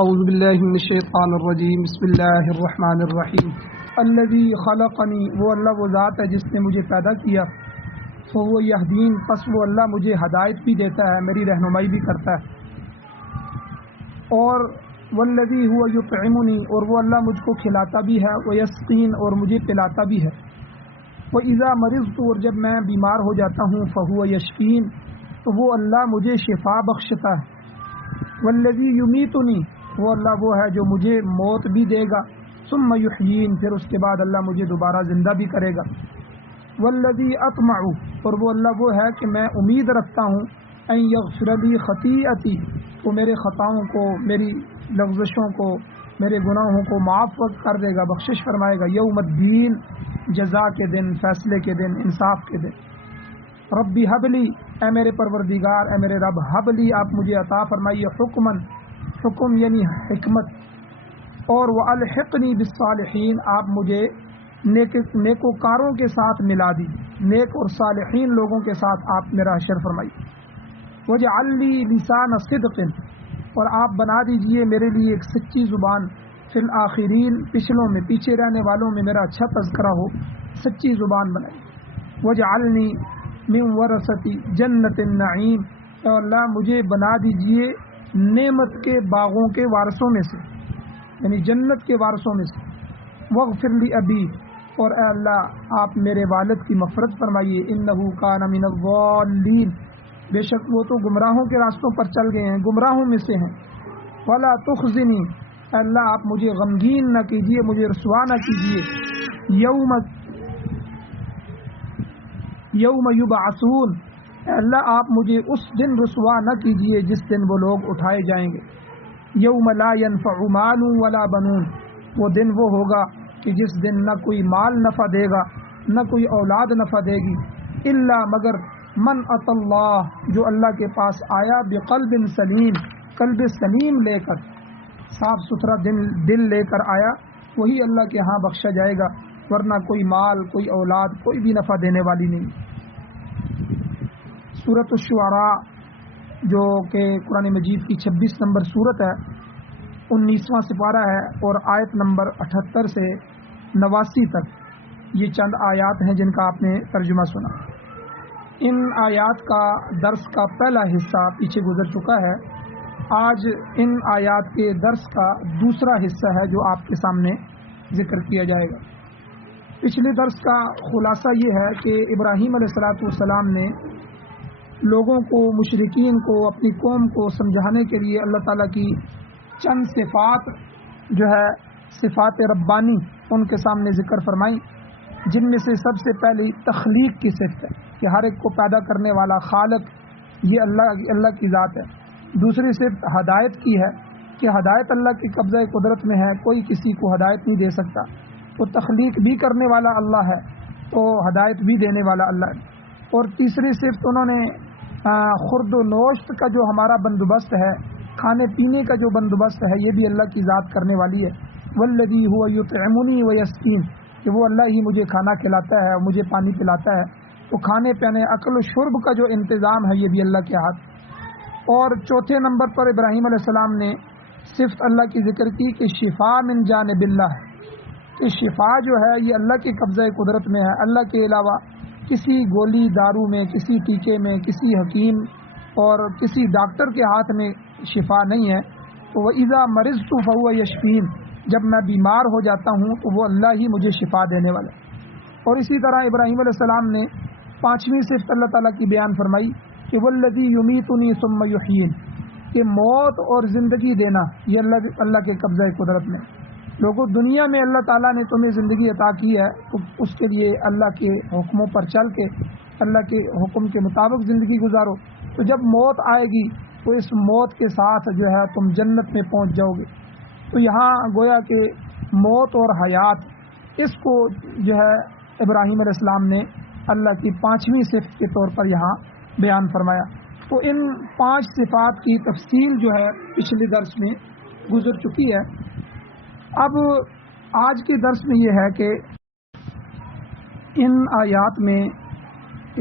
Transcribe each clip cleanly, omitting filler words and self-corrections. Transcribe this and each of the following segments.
اعوذ باللہ من الشیطان الرجیم بسم اللہ الرحمن الرحیم الذی خلقنی، وہ اللہ وہ ذات ہے جس نے مجھے پیدا کیا، فہو یہدین، پس وہ اللہ مجھے ہدایت بھی دیتا ہے، میری رہنمائی بھی کرتا ہے، اور والذی هو یطعمنی، اور وہ اللہ مجھ کو کھلاتا بھی ہے، ویسقین، اور مجھے پلاتا بھی ہے، وَإِذَا مَرِضْتُ، اور جب میں بیمار ہو جاتا ہوں، فَهُوَ یشفین، تو وہ اللہ مجھے شفا بخشتا ہے، وَالَّذِي یُمِیتُنی، وہ اللہ وہ ہے جو مجھے موت بھی دے گا، ثُمَّ یحیین، پھر اس کے بعد اللہ مجھے دوبارہ زندہ بھی کرے گا، وَالَّذِي أَطْمَعُ، اور وہ اللہ وہ ہے کہ میں امید رکھتا ہوں، أَن يَغْفِرَ لِي خَطِیئَتِی، وہ میرے خطاؤں کو، میری لغزشوں کو، میرے گناہوں کو معاف کر دے گا، بخشش فرمائے گا، یوم الدین، جزا کے دن، فیصلے کے دن، انصاف کے دن۔ ربی حبلی، اے میرے پروردگار، اے میرے رب، حبلی، آپ مجھے عطا فرمائیے، حکمن، حکم یعنی حکمت، اور والحقنی بالصالحین، آپ مجھے نیکوکاروں کے ساتھ ملا دی، نیک اور صالحین لوگوں کے ساتھ آپ میرا حشر فرمائیے، واجعل لی لسان صدق، اور آپ بنا دیجئے میرے لیے ایک سچی زبان، فی الآخرین، پچھلوں میں، پیچھے رہنے والوں میں میرا اچھا تذکرہ ہو، سچی زبان بنائی، واجعلنی من ورثۃ جنت النعیم، اے اللہ مجھے بنا دیجئے نعمت کے باغوں کے وارثوں میں سے، یعنی جنت کے وارثوں میں سے، واغفر لی ابی، اور اے اللہ آپ میرے والد کی مغفرت فرمائیے، انہ کان من الضالین، بے شک وہ تو گمراہوں کے راستوں پر چل گئے ہیں، گمراہوں میں سے ہیں، ولا تخزنی، اے اللہ آپ مجھے غمگین نہ کیجیے، مجھے رسوا نہ کیجیے، یوم یبعثون، اے اللہ آپ مجھے اس دن رسوا نہ کیجیے جس دن وہ لوگ اٹھائے جائیں گے، یوم لا ينفع مال ولا بنون، وہ دن وہ ہوگا کہ جس دن نہ کوئی مال نفع دے گا، نہ کوئی اولاد نفع دے گی، الا مگر من اتی اللہ، جو اللہ کے پاس آیا، بقلب سلیم، قلب سلیم لے کر، صاف ستھرا دل لے کر آیا، وہی اللہ کے ہاں بخشا جائے گا، ورنہ کوئی مال، کوئی اولاد، کوئی بھی نفع دینے والی نہیں۔ سورۃ الشعراء، جو کہ قرآن مجید کی 26 نمبر سورت ہے، 19واں سپارہ ہے، اور آیت نمبر 78 سے 89 تک یہ چند آیات ہیں جن کا آپ نے ترجمہ سنا۔ ان آیات کا درس کا پہلا حصہ پیچھے گزر چکا ہے، آج ان آیات کے درس کا دوسرا حصہ ہے جو آپ کے سامنے ذکر کیا جائے گا۔ پچھلے درس کا خلاصہ یہ ہے کہ ابراہیم علیہ السلام نے لوگوں کو، مشرکین کو، اپنی قوم کو سمجھانے کے لیے اللہ تعالیٰ کی چند صفات جو ہے صفات ربانی ان کے سامنے ذکر فرمائی، جن میں سے سب سے پہلی تخلیق کی صفت ہے کہ ہر ایک کو پیدا کرنے والا خالق یہ اللہ کی ذات ہے۔ دوسری صفت ہدایت کی ہے کہ ہدایت اللہ کے قبضہ قدرت میں ہے، کوئی کسی کو ہدایت نہیں دے سکتا، تو تخلیق بھی کرنے والا اللہ ہے، تو ہدایت بھی دینے والا اللہ ہے۔ اور تیسری صفت انہوں نے خورد و نوشت کا جو ہمارا بندوبست ہے، کھانے پینے کا جو بندوبست ہے، یہ بھی اللہ کی ذات کرنے والی ہے، والذی هو یطعمنی ویسقین، کہ وہ اللہ ہی مجھے کھانا کھلاتا ہے اور مجھے پانی پلاتا ہے، تو کھانے پینے، اکل و شرب کا جو انتظام ہے یہ بھی اللہ کے ہاتھ۔ اور چوتھے نمبر پر ابراہیم علیہ السلام نے صفت اللہ کی ذکر کی کہ شفا من جانب اللہ، کہ شفا جو ہے یہ اللہ کے قبضہ قدرت میں ہے، اللہ کے علاوہ کسی گولی دارو میں، کسی ٹیکے میں، کسی حکیم اور کسی ڈاکٹر کے ہاتھ میں شفا نہیں ہے۔ تو وَإِذَا مَرِضْتُ فَهُوَ یشفین، جب میں بیمار ہو جاتا ہوں تو وہ اللہ ہی مجھے شفا دینے والا ہے۔ اور اسی طرح ابراہیم علیہ السلام نے پانچویں صفت اللہ تعالیٰ کی بیان فرمائی کہ وَالَّذِي يُمِيتُنِي ثُمَّ يُحْيِينِ، کہ موت اور زندگی دینا یہ اللہ کے قبضہ قدرت میں۔ لوگوں، دنیا میں اللہ تعالیٰ نے تمہیں زندگی عطا کی ہے تو اس کے لیے اللہ کے حکموں پر چل کے، اللہ کے حکم کے مطابق زندگی گزارو، تو جب موت آئے گی تو اس موت کے ساتھ جو ہے تم جنت میں پہنچ جاؤ گے۔ تو یہاں گویا کہ موت اور حیات، اس کو جو ہے ابراہیم علیہ السلام نے اللہ کی پانچویں صفت کے طور پر یہاں بیان فرمایا۔ تو ان 5 صفات کی تفصیل جو ہے پچھلے درس میں گزر چکی ہے۔ اب آج کے درس میں یہ ہے کہ ان آیات میں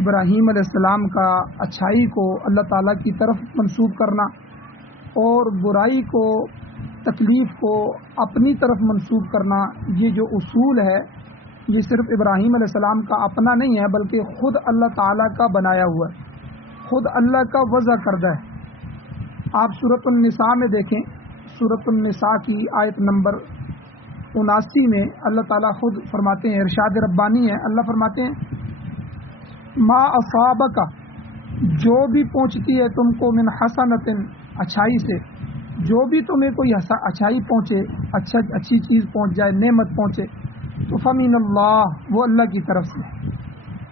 ابراہیم علیہ السلام کا اچھائی کو اللہ تعالیٰ کی طرف منسوب کرنا اور برائی کو تکلیف کو اپنی طرف منسوب کرنا، یہ جو اصول ہے یہ صرف ابراہیم علیہ السلام کا اپنا نہیں ہے، بلکہ خود اللہ تعالیٰ کا بنایا ہوا ہے، خود اللہ کا وضع کردہ ہے۔ آپ سورۃ النساء میں دیکھیں، سورۃ النساء کی آیت نمبر 79 میں اللہ تعالیٰ خود فرماتے ہیں، ارشاد ربانی ہے، اللہ فرماتے ہیں ما اصابک، جو بھی پہنچتی ہے تم کو من حسنۃ، اچھائی سے، جو بھی تمہیں کوئی اچھائی پہنچے، اچھی چیز پہنچ جائے، نعمت پہنچے، تو فمن اللہ، وہ اللہ کی طرف سے۔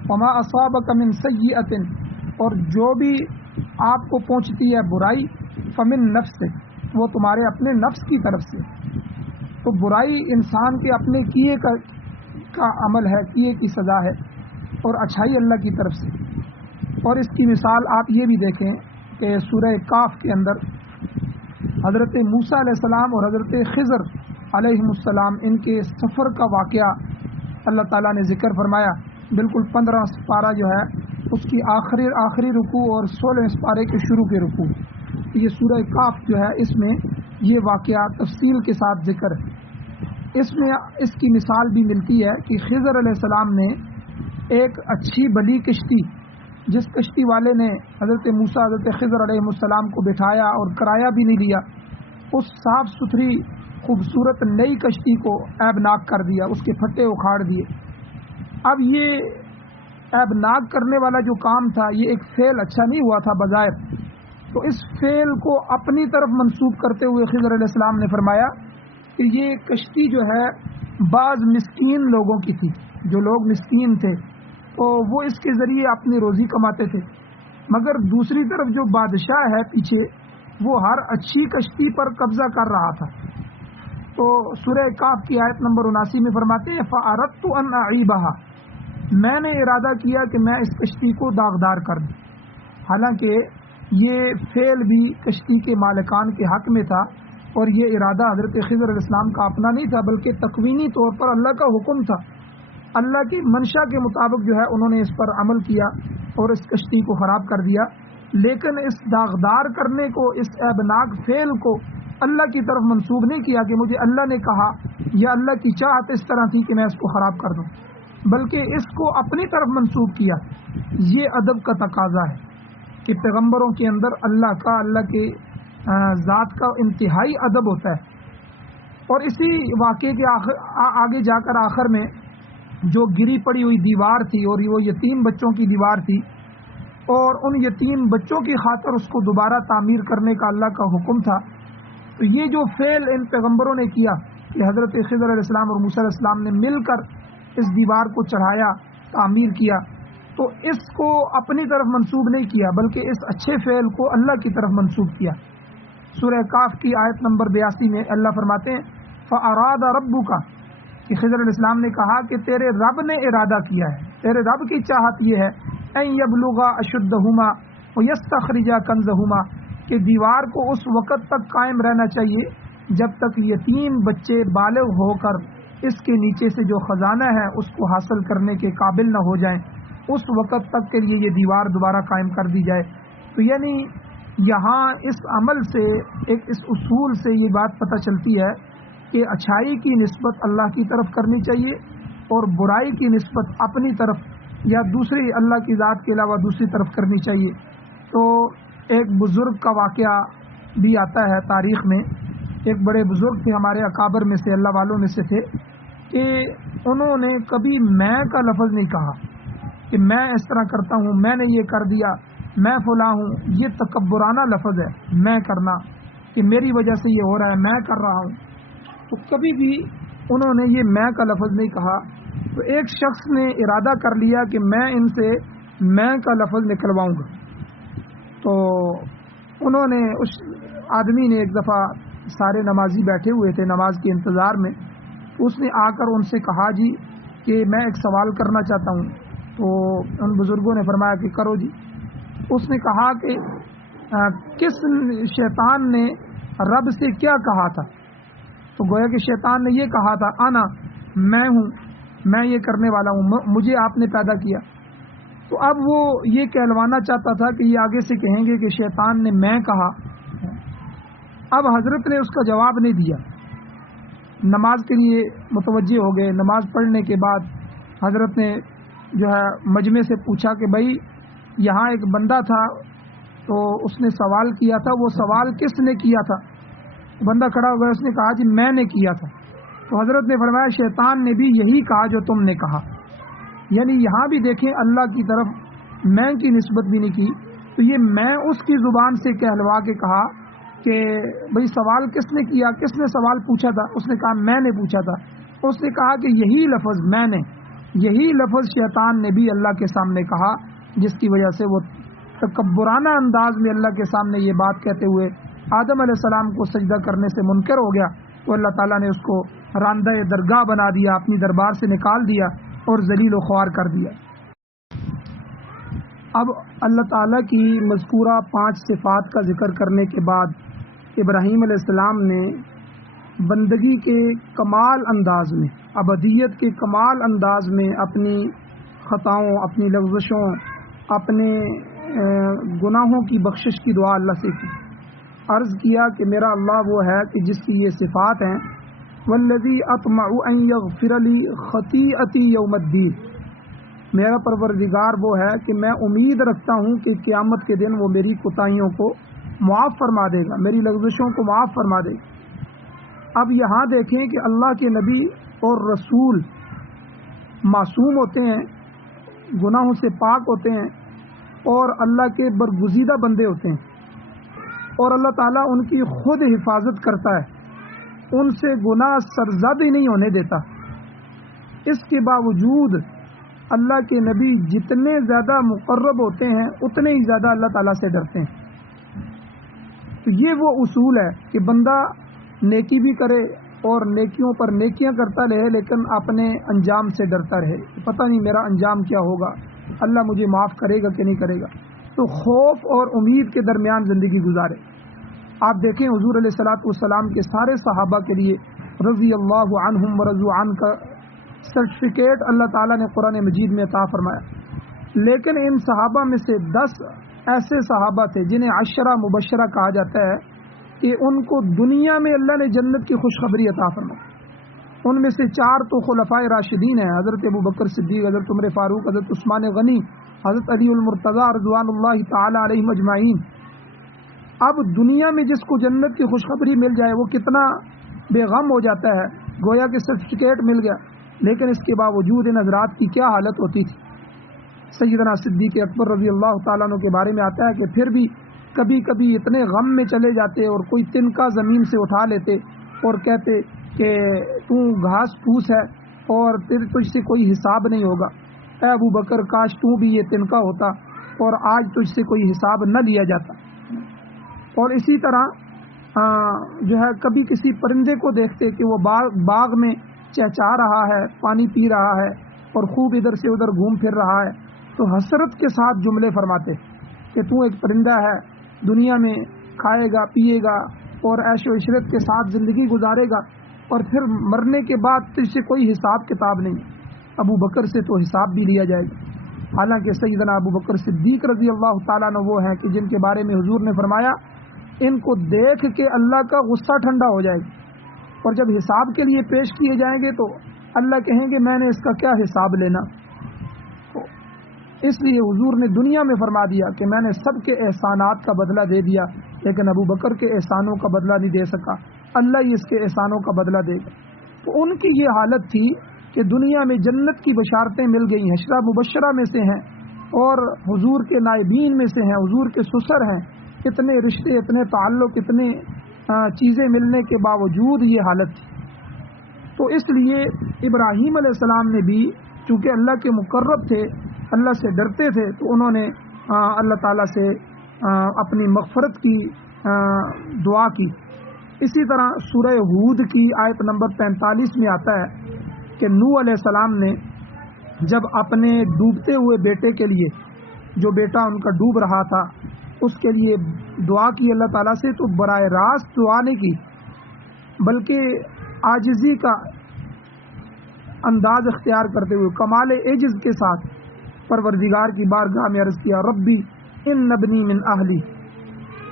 وما اصابک من سیئۃ، اور جو بھی آپ کو پہنچتی ہے برائی، فمن نفس، وہ تمہارے اپنے نفس کی طرف سے۔ تو برائی انسان کے اپنے کیے کا عمل ہے، کیے کی سزا ہے، اور اچھائی اللہ کی طرف سے۔ اور اس کی مثال آپ یہ بھی دیکھیں کہ سورہ کاف کے اندر حضرت موسیٰ علیہ السلام اور حضرت خضر علیہ السلام، ان کے سفر کا واقعہ اللہ تعالیٰ نے ذکر فرمایا، بالکل 15 سپارہ جو ہے اس کی آخری رکوع اور 16 سپارے کے شروع کے رکوع، یہ سورہ کاف جو ہے اس میں یہ واقعہ تفصیل کے ساتھ ذکر ہے۔ اس میں اس کی مثال بھی ملتی ہے کہ خضر علیہ السلام نے ایک اچھی بلی کشتی، جس کشتی والے نے حضرت موسیٰ حضرت خضر علیہ السلام کو بٹھایا اور کرایہ بھی نہیں لیا، اس صاف ستھری خوبصورت نئی کشتی کو عیبناک کر دیا، اس کے پھٹے اکھاڑ دیے۔ اب یہ عیبناک کرنے والا جو کام تھا، یہ ایک فعل اچھا نہیں ہوا تھا بظاہر، تو اس فعل کو اپنی طرف منسوب کرتے ہوئے خضر علیہ السلام نے فرمایا کہ یہ کشتی جو ہے بعض مسکین لوگوں کی تھی، جو لوگ مسکین تھے تو وہ اس کے ذریعے اپنی روزی کماتے تھے، مگر دوسری طرف جو بادشاہ ہے پیچھے، وہ ہر اچھی کشتی پر قبضہ کر رہا تھا۔ تو سورہ کاف کی آیت نمبر 79 میں فرماتے ہیں فَأَرَدْتُ أَنْ أَعِيبَهَا، میں نے ارادہ کیا کہ میں اس کشتی کو داغدار کر دوں، حالانکہ یہ فعل بھی کشتی کے مالکان کے حق میں تھا، اور یہ ارادہ حضرت خضر علیہ السلام کا اپنا نہیں تھا، بلکہ تکوینی طور پر اللہ کا حکم تھا، اللہ کی منشا کے مطابق جو ہے انہوں نے اس پر عمل کیا اور اس کشتی کو خراب کر دیا۔ لیکن اس داغدار کرنے کو، اس عیبناک فعل کو اللہ کی طرف منسوب نہیں کیا کہ مجھے اللہ نے کہا یا اللہ کی چاہت اس طرح تھی کہ میں اس کو خراب کر دوں، بلکہ اس کو اپنی طرف منسوب کیا۔ یہ ادب کا تقاضا ہے کہ پیغمبروں کے اندر اللہ کا، اللہ کے ذات کا انتہائی ادب ہوتا ہے۔ اور اسی واقعے کے آگے جا کر آخر میں جو گری پڑی ہوئی دیوار تھی، اور وہ یتیم بچوں کی دیوار تھی، اور ان یتیم بچوں کی خاطر اس کو دوبارہ تعمیر کرنے کا اللہ کا حکم تھا، تو یہ جو فعل ان پیغمبروں نے کیا کہ حضرت خضر علیہ السلام اور موسیٰ علیہ السلام نے مل کر اس دیوار کو چڑھایا، تعمیر کیا، تو اس کو اپنی طرف منسوب نہیں کیا، بلکہ اس اچھے فعل کو اللہ کی طرف منسوب کیا۔ سورہ کاف کی آیت نمبر 82 میں اللہ فرماتے ہیں فَأَرَادَ رَبُّكَ، کہ خضر علیہ السلام نے کہا کہ تیرے رب نے ارادہ کیا ہے، تیرے رب کی چاہت یہ ہے اَن يَبْلُغَ أَشُدَّهُمَا وَيَسْتَخْرِجَ كَنزَهُمَا، کہ دیوار کو اس وقت تک قائم رہنا چاہیے جب تک یتیم بچے بالغ ہو کر اس کے نیچے سے جو خزانہ ہے اس کو حاصل کرنے کے قابل نہ ہو جائیں، اس وقت تک کے لیے یہ دیوار دوبارہ قائم کر دی جائے۔ تو یعنی یہاں اس عمل سے، اس اصول سے یہ بات پتہ چلتی ہے کہ اچھائی کی نسبت اللہ کی طرف کرنی چاہیے، اور برائی کی نسبت اپنی طرف یا دوسری اللہ کی ذات کے علاوہ دوسری طرف کرنی چاہیے۔ تو ایک بزرگ کا واقعہ بھی آتا ہے تاریخ میں، ایک بڑے بزرگ تھے ہمارے اکابر میں سے، اللہ والوں میں سے تھے، کہ انہوں نے کبھی میں کا لفظ نہیں کہا کہ میں اس طرح کرتا ہوں، میں نے یہ کر دیا، میں فلاں ہوں۔ یہ تکبرانہ لفظ ہے، میں کرنا، کہ میری وجہ سے یہ ہو رہا ہے، میں کر رہا ہوں۔ تو کبھی بھی انہوں نے یہ میں کا لفظ نہیں کہا۔ تو ایک شخص نے ارادہ کر لیا کہ میں ان سے میں کا لفظ نکلواؤں گا۔ تو انہوں نے، اس آدمی نے ایک دفعہ، سارے نمازی بیٹھے ہوئے تھے نماز کے انتظار میں، اس نے آ کر ان سے کہا جی کہ میں ایک سوال کرنا چاہتا ہوں۔ تو ان بزرگوں نے فرمایا کہ کرو جی۔ اس نے کہا کہ کس شیطان نے رب سے کیا کہا تھا؟ تو گویا کہ شیطان نے یہ کہا تھا انا، میں ہوں، میں یہ کرنے والا ہوں، مجھے آپ نے پیدا کیا۔ تو اب وہ یہ کہلوانا چاہتا تھا کہ یہ آگے سے کہیں گے کہ شیطان نے میں کہا، اب حضرت نے اس کا جواب نہیں دیا، نماز کے لیے متوجہ ہو گئے۔ نماز پڑھنے کے بعد حضرت نے جو ہے مجمع سے پوچھا کہ بھائی یہاں ایک بندہ تھا تو اس نے سوال کیا تھا، وہ سوال کس نے کیا تھا؟ بندہ کھڑا ہو گیا، اس نے کہا جی میں نے کیا تھا۔ تو حضرت نے فرمایا شیطان نے بھی یہی کہا جو تم نے کہا، یعنی یہاں بھی دیکھیں اللہ کی طرف میں کی نسبت بھی نہیں کی، تو یہ میں اس کی زبان سے کہلوا کے کہا کہ بھئی سوال کس نے کیا، کس نے سوال پوچھا تھا؟ اس نے کہا میں نے پوچھا تھا۔ اس نے کہا کہ یہی لفظ میں نے، یہی لفظ شیطان نے بھی اللہ کے سامنے کہا، جس کی وجہ سے وہ تکبرانہ انداز میں اللہ کے سامنے یہ بات کہتے ہوئے آدم علیہ السلام کو سجدہ کرنے سے منکر ہو گیا، تو اللہ تعالیٰ نے اس کو راندہ درگاہ بنا دیا، اپنی دربار سے نکال دیا اور ذلیل و خوار کر دیا۔ اب اللہ تعالیٰ کی مذکورہ 5 صفات کا ذکر کرنے کے بعد ابراہیم علیہ السلام نے بندگی کے کمال انداز میں، عبدیت کے کمال انداز میں اپنی خطاؤں، اپنی لغزشوں، اپنے گناہوں کی بخشش کی دعا اللہ سے کی۔ عرض کیا کہ میرا اللہ وہ ہے کہ جس کی یہ صفات ہیں، والذی اطمع ان یغفر لی خطیئتی یوم الدین، میرا پروردگار وہ ہے کہ میں امید رکھتا ہوں کہ قیامت کے دن وہ میری کوتاہیوں کو معاف فرما دے گا، میری لغزشوں کو معاف فرما دے گا۔ اب یہاں دیکھیں کہ اللہ کے نبی اور رسول معصوم ہوتے ہیں، گناہوں سے پاک ہوتے ہیں اور اللہ کے برگزیدہ بندے ہوتے ہیں، اور اللہ تعالیٰ ان کی خود حفاظت کرتا ہے، ان سے گناہ سرزد ہی نہیں ہونے دیتا۔ اس کے باوجود اللہ کے نبی جتنے زیادہ مقرب ہوتے ہیں اتنے ہی زیادہ اللہ تعالیٰ سے ڈرتے ہیں۔ تو یہ وہ اصول ہے کہ بندہ نیکی بھی کرے اور نیکیوں پر نیکیاں کرتا رہے، لیکن اپنے انجام سے ڈرتا رہے، پتہ نہیں میرا انجام کیا ہوگا، اللہ مجھے معاف کرے گا کہ نہیں کرے گا۔ تو خوف اور امید کے درمیان زندگی گزارے۔ آپ دیکھیں حضور علیہ الصلوۃ والسلام کے سارے صحابہ کے لیے رضی اللہ عنہم ورضوا عنہ کا سرٹیفکیٹ اللہ تعالیٰ نے قرآن مجید میں عطا فرمایا، لیکن ان صحابہ میں سے 10 ایسے صحابہ تھے جنہیں 10 مبشرہ کہا جاتا ہے کہ ان کو دنیا میں اللہ نے جنت کی خوشخبری عطا فرمائی۔ ان میں سے 4 تو خلفائے راشدین ہیں، حضرت ابوبکر صدیق، حضرت عمر فاروق، حضرت عثمان غنی، حضرت علی المرتضیٰ رضوان اللہ تعالی علیہم اجمعین۔ اب دنیا میں جس کو جنت کی خوشخبری مل جائے وہ کتنا بے غم ہو جاتا ہے، گویا کہ سرٹیفکیٹ مل گیا، لیکن اس کے باوجود ان حضرات کی کیا حالت ہوتی تھی۔ سیدنا صدیق اکبر رضی اللہ تعالیٰ عنہ کے بارے میں آتا ہے کہ پھر بھی کبھی کبھی اتنے غم میں چلے جاتے اور کوئی تنکا زمین سے اٹھا لیتے اور کہتے کہ تو گھاس پھوس ہے اور تجھ سے کوئی حساب نہیں ہوگا، اے ابو بکر کاش تو بھی یہ تنکا ہوتا اور آج تجھ سے کوئی حساب نہ لیا جاتا۔ اور اسی طرح جو ہے کبھی کسی پرندے کو دیکھتے کہ وہ باغ میں چہچہا رہا ہے، پانی پی رہا ہے اور خوب ادھر سے ادھر گھوم پھر رہا ہے، تو حسرت کے ساتھ جملے فرماتے کہ تو ایک پرندہ ہے، دنیا میں کھائے گا پیے گا اور عیش و عشرت کے ساتھ زندگی گزارے گا اور پھر مرنے کے بعد تجھ سے کوئی حساب کتاب نہیں، ابو بکر سے تو حساب بھی لیا جائے گا۔ حالانکہ سیدنا ابو بکر صدیق رضی اللہ تعالیٰ عنہ وہ ہیں کہ جن کے بارے میں حضور نے فرمایا ان کو دیکھ کے اللہ کا غصہ ٹھنڈا ہو جائے گا، اور جب حساب کے لیے پیش کیے جائیں گے تو اللہ کہیں گے میں نے اس کا کیا حساب لینا۔ تو اس لیے حضور نے دنیا میں فرما دیا کہ میں نے سب کے احسانات کا بدلہ دے دیا، لیکن ابو بکر کے احسانوں کا بدلہ نہیں دے سکا، اللہ ہی اس کے احسانوں کا بدلہ دے گا۔ تو ان کی یہ حالت تھی کہ دنیا میں جنت کی بشارتیں مل گئی، 10 مبشرہ میں سے ہیں اور حضور کے نائبین میں سے ہیں، حضور کے سسر ہیں، اتنے رشتے، اتنے تعلق، اتنے چیزیں ملنے کے باوجود یہ حالت تھی۔ تو اس لیے ابراہیم علیہ السلام نے بھی چونکہ اللہ کے مقرب تھے، اللہ سے ڈرتے تھے، تو انہوں نے اللہ تعالیٰ سے اپنی مغفرت کی دعا کی۔ اسی طرح سورہ ہود کی آیت نمبر 45 میں آتا ہے کہ نوح علیہ السلام نے جب اپنے ڈوبتے ہوئے بیٹے کے لیے، جو بیٹا ان کا ڈوب رہا تھا، اس کے لیے دعا کی اللہ تعالیٰ سے، تو براہ راست دعا نہیں کی بلکہ عاجزی کا انداز اختیار کرتے ہوئے کمال عجز کے ساتھ پروردگار کی بارگاہ میں عرض کیا، ربی ان ابنی من اہلی،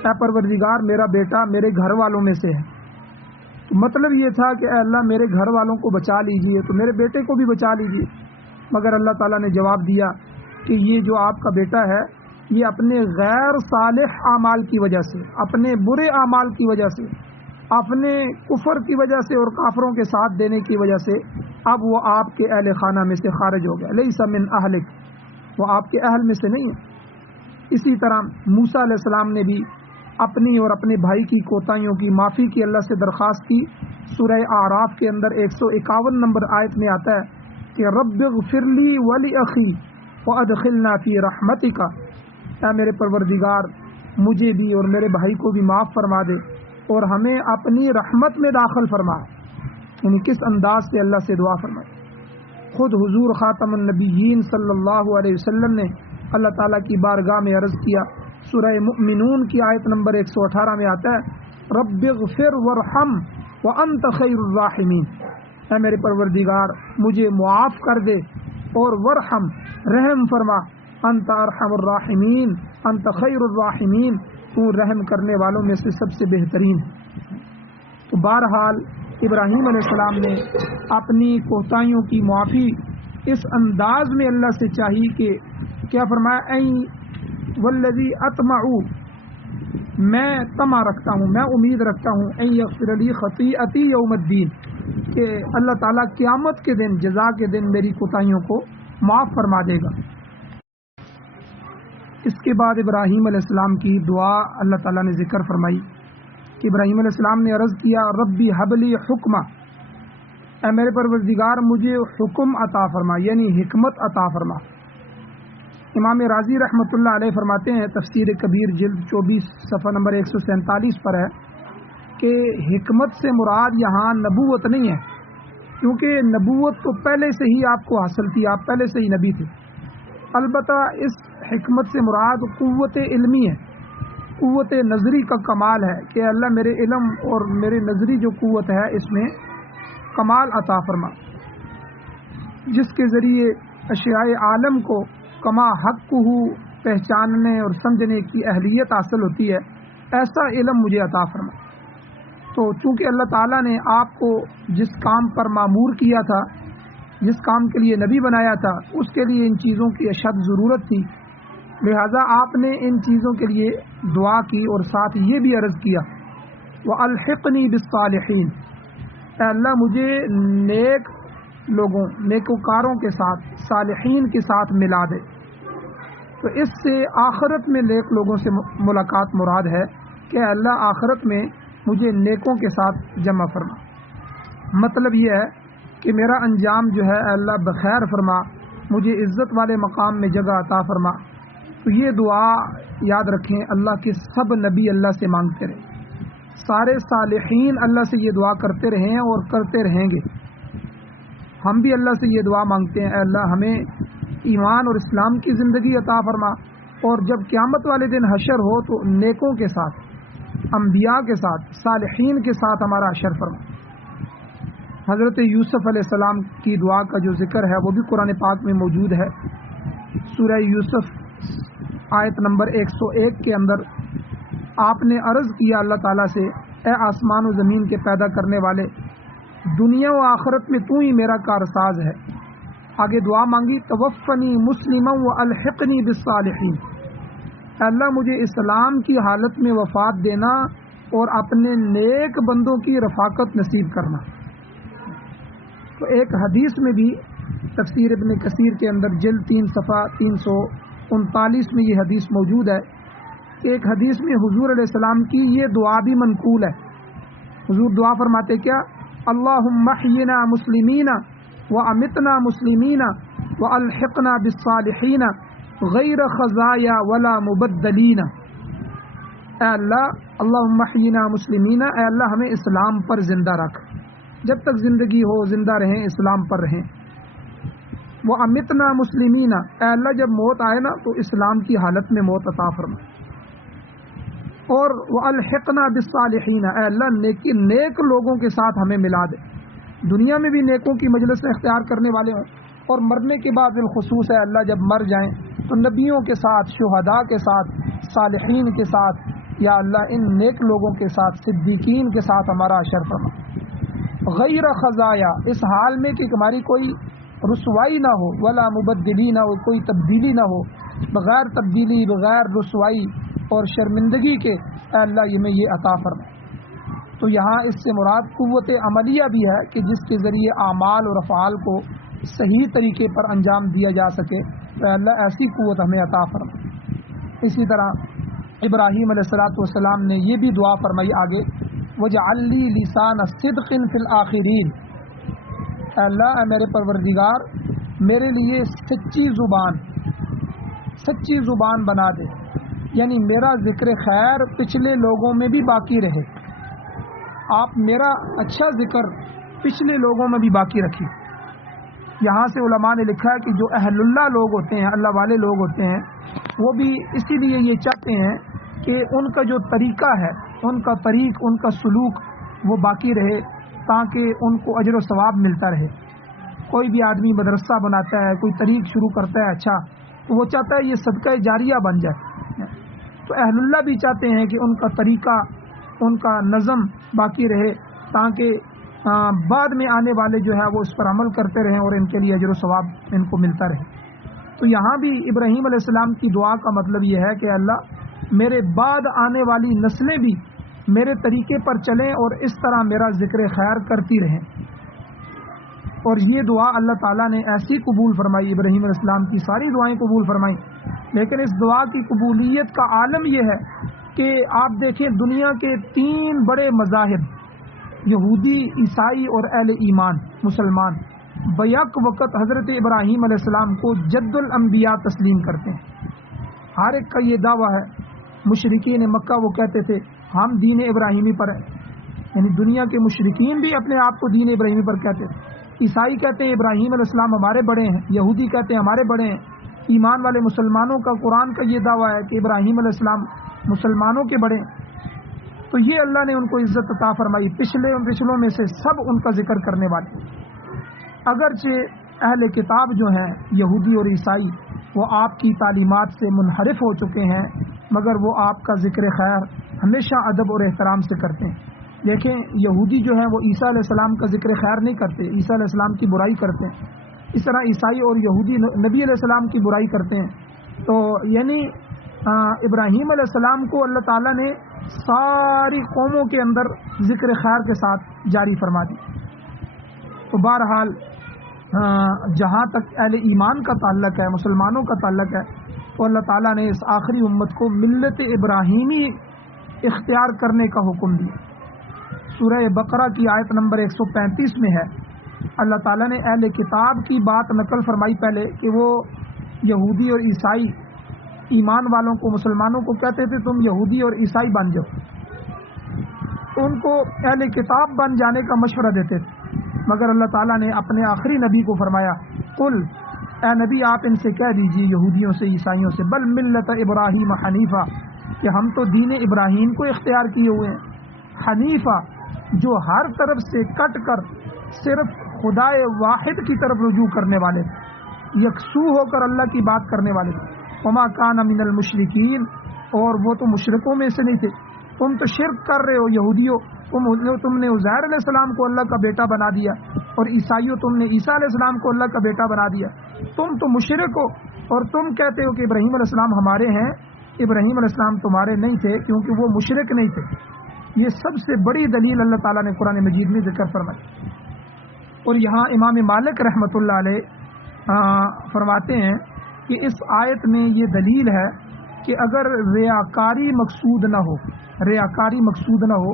اے پروردگار میرا بیٹا میرے گھر والوں میں سے ہے. تو مطلب یہ تھا کہ اے اللہ میرے گھر والوں کو بچا لیجئے تو میرے بیٹے کو بھی بچا لیجئے. مگر اللہ تعالیٰ نے جواب دیا کہ یہ جو آپ کا بیٹا ہے یہ اپنے غیر صالح اعمال کی وجہ سے، اپنے برے اعمال کی وجہ سے، اپنے کفر کی وجہ سے اور کافروں کے ساتھ دینے کی وجہ سے اب وہ آپ کے اہل خانہ میں سے خارج ہو گیا. لیس من اہلک، وہ آپ کے اہل میں سے نہیں ہے. اسی طرح موسیٰ علیہ السلام نے بھی اپنی اور اپنے بھائی کی کوتاہیوں کی معافی کی اللہ سے درخواست کی. سورہ اعراف کے اندر 151 نمبر آیت میں آتا ہے کہ رب اغفر لی ولی اخی وادخلنا فی رحمتک، اے میرے پروردگار مجھے بھی اور میرے بھائی کو بھی معاف فرما دے اور ہمیں اپنی رحمت میں داخل فرما. یعنی کس انداز سے اللہ سے دعا فرمائے. خود حضور خاتم النبیین صلی اللہ علیہ وسلم نے اللہ تعالیٰ کی بارگاہ میں عرض کیا. سورہ مؤمنون کی آیت نمبر 118 میں آتا ہے رب اغفر ورحم وانت خیر الراحمین، اے میرے پروردگار مجھے معاف کر دے اور ورحم رحم فرما، انت ارحم الراحمین انت خیر الراحمین، تو رحم کرنے والوں میں سے سب سے بہترین ہے. تو بہرحال ابراہیم علیہ السلام نے اپنی کوتاہیوں کی معافی اس انداز میں اللہ سے چاہی کہ کیا فرمایا والذی اطمع، میں طمع رکھتا ہوں، میں امید رکھتا ہوں ان یغفر لی خطیئتی یوم الدین، کہ اللہ تعالیٰ قیامت کے دن جزا کے دن میری کوتاہیوں کو معاف فرما دے گا. اس کے بعد ابراہیم علیہ السلام کی دعا اللہ تعالیٰ نے ذکر فرمائی کہ ابراہیم علیہ السلام نے عرض کیا ربی حبلی حکمہ، اے میرے پروردگار مجھے حکم عطا فرما، یعنی حکمت عطا فرما. امام راضی رحمۃ اللہ علیہ فرماتے ہیں تفسیر کبیر جلد 24 صفحہ نمبر 147 پر ہے کہ حکمت سے مراد یہاں نبوت نہیں ہے، کیونکہ نبوت تو پہلے سے ہی آپ کو حاصل تھی، آپ پہلے سے ہی نبی تھے. البتہ اس حکمت سے مراد قوت علمی ہے، قوت نظری کا کمال ہے کہ اللہ میرے علم اور میرے نظری جو قوت ہے اس میں کمال عطا فرما، جس کے ذریعے اشیاء عالم کو کما حق ہو پہچاننے اور سمجھنے کی اہلیت حاصل ہوتی ہے، ایسا علم مجھے عطا فرما. تو چونکہ اللہ تعالیٰ نے آپ کو جس کام پر مامور کیا تھا، جس کام کے لیے نبی بنایا تھا، اس کے لیے ان چیزوں کی اشد ضرورت تھی، لہذا آپ نے ان چیزوں کے لیے دعا کی اور ساتھ یہ بھی عرض کیا وَأَلْحِقْنِي بِالصَّالِحِينَ، اے اللہ مجھے نیک لوگوں، نیکوکاروں کے ساتھ، صالحین کے ساتھ ملا دے. تو اس سے آخرت میں نیک لوگوں سے ملاقات مراد ہے کہ اللہ آخرت میں مجھے نیکوں کے ساتھ جمع فرما. مطلب یہ ہے کہ میرا انجام جو ہے اللہ بخیر فرما، مجھے عزت والے مقام میں جگہ عطا فرما. تو یہ دعا یاد رکھیں اللہ کے سب نبی اللہ سے مانگتے رہے، سارے صالحین اللہ سے یہ دعا کرتے رہے ہیں اور کرتے رہیں گے. ہم بھی اللہ سے یہ دعا مانگتے ہیں اے اللہ ہمیں ایمان اور اسلام کی زندگی عطا فرما، اور جب قیامت والے دن حشر ہو تو نیکوں کے ساتھ، انبیاء کے ساتھ، صالحین کے ساتھ ہمارا حشر فرما. حضرت یوسف علیہ السلام کی دعا کا جو ذکر ہے وہ بھی قرآن پاک میں موجود ہے. سورہ یوسف آیت نمبر 101 کے اندر آپ نے عرض کیا اللہ تعالیٰ سے اے آسمان و زمین کے پیدا کرنے والے، دنیا و آخرت میں تو ہی میرا کارساز ہے. آگے دعا مانگی توفنی مسلما والحقنی بالصالحین، اللہ مجھے اسلام کی حالت میں وفات دینا اور اپنے نیک بندوں کی رفاقت نصیب کرنا. تو ایک حدیث میں بھی تفسیر ابن کثیر کے اندر جلد 3 صفحہ 339 میں یہ حدیث موجود ہے کہ ایک حدیث میں حضور علیہ السلام کی یہ دعا بھی منقول ہے. حضور دعا فرماتے کیا اللہم احینا مسلمین وامتنا مسلمین والحقنا بالصالحین غیر خزایا ولا مبدلین. اے اللہ اللہم احینا مسلمین، اے اللہ ہمیں اسلام پر زندہ رکھ، جب تک زندگی ہو زندہ رہیں، اسلام پر رہیں. وامتنا مسلمین، اے اللہ جب موت آئے نا تو اسلام کی حالت میں موت عطا فرما. اور والحقنا بالصالحین، اے اللہ نیک لوگوں کے ساتھ ہمیں ملا دے، دنیا میں بھی نیکوں کی مجلس میں اختیار کرنے والے ہوں، اور مرنے کے بعد بالخصوص ہے اللہ جب مر جائیں تو نبیوں کے ساتھ، شہداء کے ساتھ، صالحین کے ساتھ یا اللہ ان نیک لوگوں کے ساتھ صدیقین کے ساتھ ہمارا حشر فرما، غیر خزایا اس حال میں کہ ہماری کوئی رسوائی نہ ہو، ولا مبدلی نہ ہو، کوئی تبدیلی نہ ہو، بغیر تبدیلی بغیر رسوائی اور شرمندگی کے اے اللہ یہ عطا فرما۔ تو یہاں اس سے مراد قوت عملیہ بھی ہے کہ جس کے ذریعے اعمال اور افعال کو صحیح طریقے پر انجام دیا جا سکے، تو اللہ ایسی قوت ہمیں عطا فرما۔ اسی طرح ابراہیم علیہ الصلوۃ والسلام نے یہ بھی دعا فرمائی آگے، وجعل لی لسان صدق فی الآخرین، اے اللہ اے میرے پروردگار میرے لیے سچی زبان بنا دے، یعنی میرا ذکر خیر پچھلے لوگوں میں بھی باقی رہے، آپ میرا اچھا ذکر پچھلے لوگوں میں بھی باقی رکھیے۔ یہاں سے علماء نے لکھا ہے کہ جو اہل اللہ لوگ ہوتے ہیں، اللہ والے لوگ ہوتے ہیں، وہ بھی اسی لیے یہ چاہتے ہیں کہ ان کا جو طریقہ ہے، ان کا طریق، ان کا سلوک وہ باقی رہے تاکہ ان کو اجر و ثواب ملتا رہے۔ کوئی بھی آدمی مدرسہ بناتا ہے، کوئی طریق شروع کرتا ہے اچھا، تو وہ چاہتا ہے یہ صدقہ جاریہ بن جائے۔ تو اہل اللہ بھی چاہتے ہیں کہ ان کا طریقہ، ان کا نظم باقی رہے تاکہ بعد میں آنے والے جو ہے وہ اس پر عمل کرتے رہیں اور ان کے لیے اجر و ثواب ان کو ملتا رہے۔ تو یہاں بھی ابراہیم علیہ السلام کی دعا کا مطلب یہ ہے کہ اللہ میرے بعد آنے والی نسلیں بھی میرے طریقے پر چلیں اور اس طرح میرا ذکر خیر کرتی رہیں۔ اور یہ دعا اللہ تعالیٰ نے ایسی قبول فرمائی، ابراہیم علیہ السلام کی ساری دعائیں قبول فرمائیں، لیکن اس دعا کی قبولیت کا عالم یہ ہے کہ آپ دیکھیں دنیا کے 3 بڑے مذاہب، یہودی، عیسائی اور اہل ایمان مسلمان، بیک وقت حضرت ابراہیم علیہ السلام کو جد الانبیاء تسلیم کرتے ہیں۔ ہر ایک کا یہ دعویٰ ہے۔ مشرکین مکہ وہ کہتے تھے ہم دین ابراہیمی پر ہیں، یعنی دنیا کے مشرکین بھی اپنے آپ کو دین ابراہیمی پر کہتے تھے۔ عیسائی کہتے ہیں ابراہیم علیہ السلام ہمارے بڑے ہیں، یہودی کہتے ہیں ہمارے بڑے ہیں۔ ایمان والے مسلمانوں کا قرآن کا یہ دعویٰ ہے کہ ابراہیم علیہ السلام مسلمانوں کے بڑے ہیں۔ تو یہ اللہ نے ان کو عزت عطا فرمائی، پچھلوں میں سے سب ان کا ذکر کرنے والے۔ اگرچہ اہل کتاب جو ہیں یہودی اور عیسائی وہ آپ کی تعلیمات سے منحرف ہو چکے ہیں، مگر وہ آپ کا ذکر خیر ہمیشہ ادب اور احترام سے کرتے ہیں۔ دیکھیں یہودی جو ہیں وہ عیسیٰ علیہ السلام کا ذکر خیر نہیں کرتے، عیسیٰ علیہ السلام کی برائی کرتے ہیں۔ اس طرح عیسائی اور یہودی نبی علیہ السلام کی برائی کرتے ہیں۔ تو یعنی ابراہیم علیہ السلام کو اللہ تعالیٰ نے ساری قوموں کے اندر ذکر خیر کے ساتھ جاری فرما دی۔ تو بہرحال جہاں تک اہل ایمان کا تعلق ہے، مسلمانوں کا تعلق ہے، تو اللہ تعالیٰ نے اس آخری امت کو ملت ابراہیمی اختیار کرنے کا حکم دیا۔ سورہ بقرہ کی آیت نمبر 135 میں ہے، اللہ تعالیٰ نے اہل کتاب کی بات نقل فرمائی پہلے کہ وہ یہودی اور عیسائی ایمان والوں کو، مسلمانوں کو کہتے تھے تم یہودی اور عیسائی بن جاؤ، ان کو اہل کتاب بن جانے کا مشورہ دیتے تھے، مگر اللہ تعالیٰ نے اپنے آخری نبی کو فرمایا قل، اے نبی آپ ان سے کہہ دیجیے یہودیوں سے، عیسائیوں سے، بل ملت ابراہیم حنیفہ، کہ ہم تو دین ابراہیم کو اختیار کیے ہوئے ہیں، حنیفہ جو ہر طرف سے کٹ کر صرف خدا واحد کی طرف رجوع کرنے والے، یکسو ہو کر اللہ کی بات کرنے والے، وما کان من المشرکین، اور وہ تو مشرکوں میں سے نہیں تھے۔ تم تو شرک کر رہے ہو یہودیوں، تم نے عزیر علیہ السلام کو اللہ کا بیٹا بنا دیا، اور عیسائیوں تم نے عیسیٰ علیہ السلام کو اللہ کا بیٹا بنا دیا۔ تم تو مشرک ہو اور تم کہتے ہو کہ ابراہیم علیہ السلام ہمارے ہیں، ابراہیم علیہ السلام تمہارے نہیں تھے کیونکہ وہ مشرک نہیں تھے۔ یہ سب سے بڑی دلیل اللہ تعالیٰ نے قرآن مجید میں ذکر فرمائی۔ اور یہاں امام مالک رحمۃ اللہ علیہ فرماتے ہیں کہ اس آیت میں یہ دلیل ہے کہ اگر ریاکاری مقصود نہ ہو، ریاکاری مقصود نہ ہو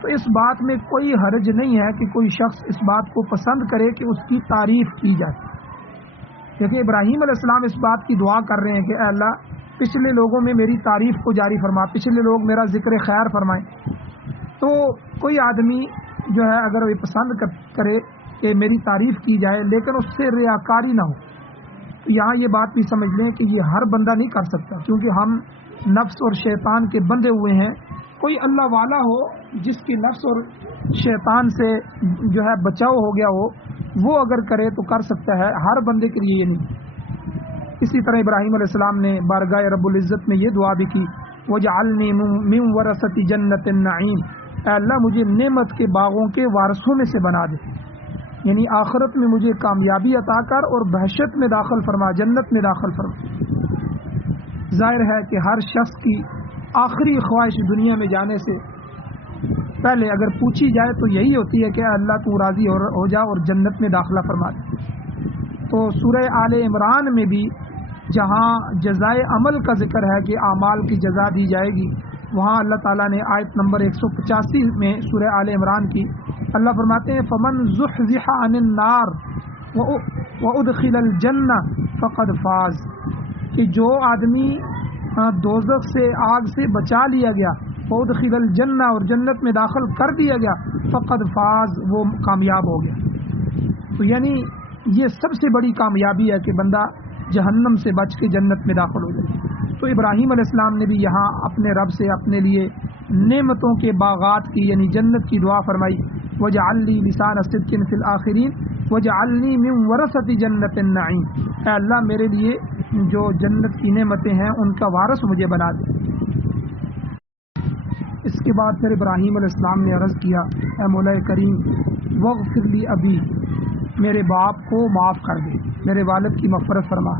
تو اس بات میں کوئی حرج نہیں ہے کہ کوئی شخص اس بات کو پسند کرے کہ اس کی تعریف کی جائے۔ دیکھیں ابراہیم علیہ السلام اس بات کی دعا کر رہے ہیں کہ اے اللہ پچھلے لوگوں میں میری تعریف کو جاری فرما، پچھلے لوگ میرا ذکر خیر فرمائیں۔ تو کوئی آدمی جو ہے اگر وہ پسند کرے کہ میری تعریف کی جائے لیکن اس سے ریاکاری نہ ہو، تو یہاں یہ بات بھی سمجھ لیں کہ یہ ہر بندہ نہیں کر سکتا، کیونکہ ہم نفس اور شیطان کے بندے ہوئے ہیں۔ کوئی اللہ والا ہو جس کی نفس اور شیطان سے جو ہے بچاؤ ہو گیا ہو، وہ اگر کرے تو کر سکتا ہے، ہر بندے کے لیے یہ نہیں۔ اسی طرح ابراہیم علیہ السلام نے بارگاہ رب العزت میں یہ دعا بھی کی وجعلنی من ورثۃ جنت النعیم، اے اللہ مجھے نعمت کے باغوں کے وارثوں میں سے بنا دے، یعنی آخرت میں مجھے کامیابی عطا کر اور بہشت میں داخل فرما، جنت میں داخل فرما۔ ظاہر ہے کہ ہر شخص کی آخری خواہش دنیا میں جانے سے پہلے اگر پوچھی جائے تو یہی ہوتی ہے کہ اللہ تو راضی ہو جا اور جنت میں داخلہ فرما دے۔ تو سورہ آل عمران میں بھی جہاں جزائے عمل کا ذکر ہے کہ اعمال کی جزا دی جائے گی، وہاں اللہ تعالیٰ نے آیت نمبر 185 میں سورہ آل عمران کی اللہ فرماتے ہیں فمن زحزح عن النار وادخل الجنہ فقد فاز، کہ جو آدمی دوزخ سے، آگ سے بچا لیا گیا، وادخل الجنہ اور جنت میں داخل کر دیا گیا، فقد فاز وہ کامیاب ہو گیا۔ تو یعنی یہ سب سے بڑی کامیابی ہے کہ بندہ جہنم سے بچ کے جنت میں داخل ہو جائے۔ تو ابراہیم علیہ السلام نے بھی یہاں اپنے رب سے اپنے لیے نعمتوں کے باغات کی یعنی جنت کی دعا فرمائی، وجعل لی لسان صدق فی الآخرین وجعلنی من ورثۃ جنت النعیم، اے اللہ میرے لیے جو جنت کی نعمتیں ہیں ان کا وارث مجھے بنا دے۔ اس کے بعد پھر ابراہیم علیہ السلام نے عرض کیا اے مولا کریم واغفر لی ابی، میرے باپ کو معاف کر دے، میرے والد کی مغفرت فرما،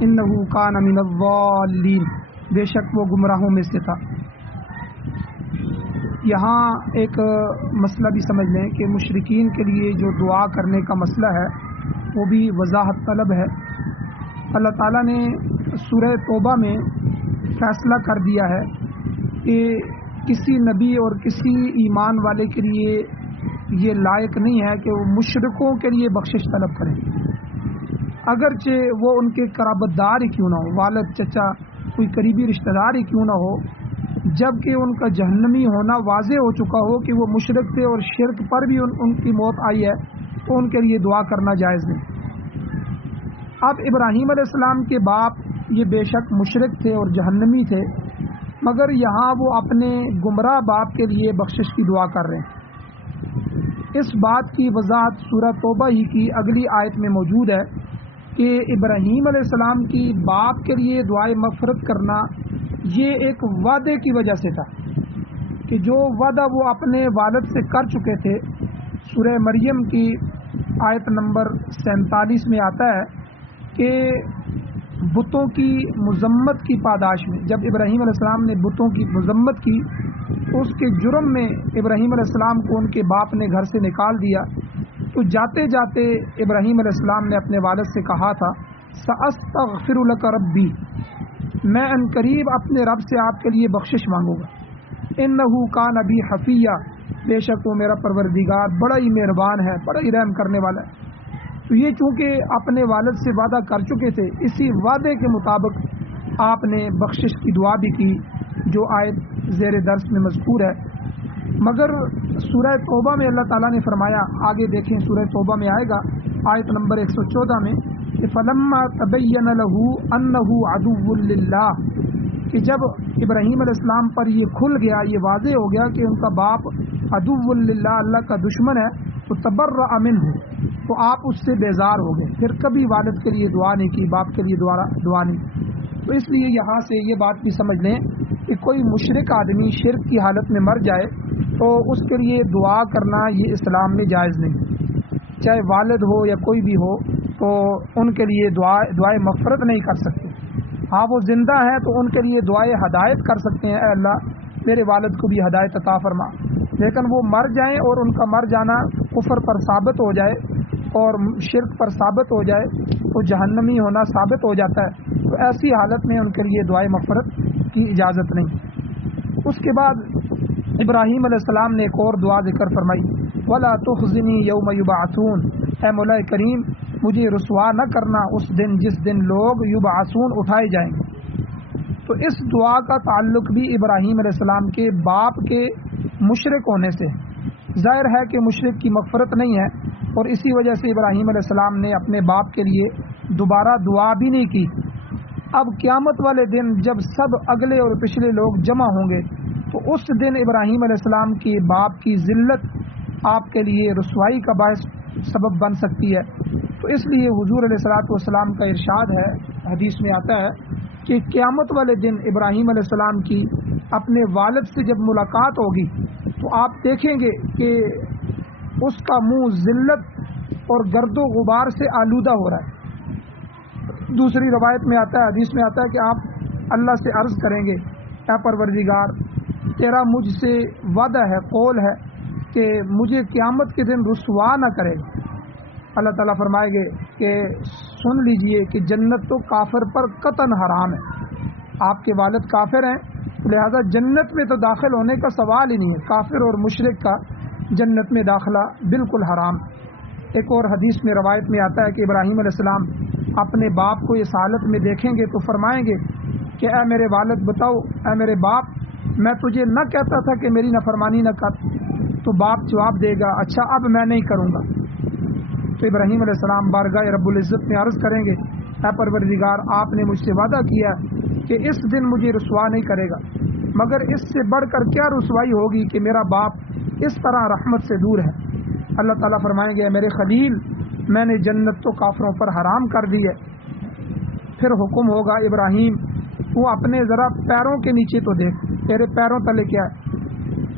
انہ کان من الضالین، بے شک وہ گمراہوں میں سے تھا۔ یہاں ایک مسئلہ بھی سمجھ لیں کہ مشرکین کے لیے جو دعا کرنے کا مسئلہ ہے وہ بھی وضاحت طلب ہے۔ اللہ تعالیٰ نے سورہ توبہ میں فیصلہ کر دیا ہے کہ کسی نبی اور کسی ایمان والے کے لیے یہ لائق نہیں ہے کہ وہ مشرکوں کے لیے بخشش طلب کریں، اگرچہ وہ ان کے قرابت دار ہی کیوں نہ ہو، والد چچا کوئی قریبی رشتہ دار ہی کیوں نہ ہو، جب کہ ان کا جہنمی ہونا واضح ہو چکا ہو کہ وہ مشرک تھے اور شرک پر بھی ان کی موت آئی ہے، تو ان کے لیے دعا کرنا جائز نہیں۔ اب ابراہیم علیہ السلام کے باپ یہ بے شک مشرک تھے اور جہنمی تھے، مگر یہاں وہ اپنے گمراہ باپ کے لیے بخشش کی دعا کر رہے ہیں۔ اس بات کی وضاحت سورہ توبہ ہی کی اگلی آیت میں موجود ہے کہ ابراہیم علیہ السلام کی باپ کے لیے دعائے مغفرت کرنا یہ ایک وعدے کی وجہ سے تھا کہ جو وعدہ وہ اپنے والد سے کر چکے تھے۔ سورہ مریم کی آیت نمبر 47 میں آتا ہے کہ بتوں کی مذمت کی پاداش میں جب ابراہیم علیہ السلام نے بتوں کی مذمت کی تو اس کے جرم میں ابراہیم علیہ السلام کو ان کے باپ نے گھر سے نکال دیا، تو جاتے جاتے ابراہیم علیہ السلام نے اپنے والد سے کہا تھا سأستغفر لک ربی، میں ان قریب اپنے رب سے آپ کے لیے بخشش مانگوں گا، انہ کان بی حفیہ، بے شک وہ میرا پروردگار بڑا ہی مہربان ہے، بڑا ہی رحم کرنے والا ہے۔ تو یہ چونکہ اپنے والد سے وعدہ کر چکے تھے، اسی وعدے کے مطابق آپ نے بخشش کی دعا بھی کی جو آیت زیر درس میں مذکور ہے۔ مگر سورہ توبہ میں اللہ تعالیٰ نے فرمایا، آگے دیکھیں سورہ توبہ میں آئے گا آیت نمبر 114 میں کہ فَلَمَّا تَبَيَّنَ لَهُ أَنَّهُ عَدُوٌّ لِلَّهِ، کہ جب ابراہیم علیہ السلام پر یہ کھل گیا، یہ واضح ہو گیا کہ ان کا باپ عدو للہ، اللہ کا دشمن ہے، تو تبرأ منہ، تو آپ اس سے بیزار ہو گئے، پھر کبھی والد کے لیے دعا نہیں کی، باپ کے لیے دعا نہیں۔ تو اس لیے یہاں سے یہ بات بھی سمجھ لیں کہ کوئی مشرک آدمی شرک کی حالت میں مر جائے تو اس کے لیے دعا کرنا یہ اسلام میں جائز نہیں، چاہے والد ہو یا کوئی بھی ہو، تو ان کے لیے دعائے مغفرت نہیں کر سکتے۔ ہاں وہ زندہ ہیں تو ان کے لیے دعائے ہدایت کر سکتے ہیں، اے اللہ میرے والد کو بھی ہدایت عطا فرما، لیکن وہ مر جائیں اور ان کا مر جانا کفر پر ثابت ہو جائے اور شرک پر ثابت ہو جائے تو جہنمی ہونا ثابت ہو جاتا ہے، تو ایسی حالت میں ان کے لیے دعائے مغفرت کی اجازت نہیں۔ اس کے بعد ابراہیم علیہ السلام نے ایک اور دعا ذکر فرمائی، وَلَا تُخْزِنِي يَوْمَ يُبْعَثُونَ، اے مولا کریم مجھے رسوا نہ کرنا اس دن جس دن لوگ یبعثون اٹھائے جائیں گے۔ تو اس دعا کا تعلق بھی ابراہیم علیہ السلام کے باپ کے مشرک ہونے سے، ظاہر ہے کہ مشرک کی مغفرت نہیں ہے، اور اسی وجہ سے ابراہیم علیہ السلام نے اپنے باپ کے لیے دوبارہ دعا بھی نہیں کی۔ اب قیامت والے دن جب سب اگلے اور پچھلے لوگ جمع ہوں گے تو اس دن ابراہیم علیہ السلام کے باپ کی ذلت آپ کے لیے رسوائی کا باعث سبب بن سکتی ہے۔ تو اس لیے حضور علیہ الصلوۃ والسلام کا ارشاد ہے، حدیث میں آتا ہے کہ قیامت والے دن ابراہیم علیہ السلام کی اپنے والد سے جب ملاقات ہوگی تو آپ دیکھیں گے کہ اس کا منہ ذلت اور گرد و غبار سے آلودہ ہو رہا ہے۔ دوسری روایت میں آتا ہے، حدیث میں آتا ہے کہ آپ اللہ سے عرض کریں گے، اے پروردگار تیرا مجھ سے وعدہ ہے، قول ہے کہ مجھے قیامت کے دن رسوا نہ کرے۔ اللہ تعالیٰ فرمائیں گے کہ سن لیجئے کہ جنت تو کافر پر قطعاً حرام ہے، آپ کے والد کافر ہیں لہذا جنت میں تو داخل ہونے کا سوال ہی نہیں ہے، کافر اور مشرک کا جنت میں داخلہ بالکل حرام۔ ایک اور حدیث میں روایت میں آتا ہے کہ ابراہیم علیہ السلام اپنے باپ کو اس حالت میں دیکھیں گے تو فرمائیں گے کہ اے میرے والد بتاؤ، اے میرے باپ میں تجھے نہ کہتا تھا کہ میری نافرمانی نہ کر؟ تو باپ جواب دے گا اچھا اب میں نہیں کروں گا۔ تو ابراہیم علیہ السلام بارگاہ رب العزت میں عرض کریں گے، اے پروردگار آپ نے مجھ سے وعدہ کیا کہ اس دن مجھے رسوا نہیں کرے گا، مگر اس سے بڑھ کر کیا رسوائی ہوگی کہ میرا باپ اس طرح رحمت سے دور ہے۔ اللہ تعالیٰ فرمائیں گے میرے خلیل میں نے جنت تو کافروں پر حرام کر دی ہے۔ پھر حکم ہوگا ابراہیم وہ اپنے ذرا پیروں کے نیچے تو دیکھ، تیرے پیروں تلے کیا ہے؟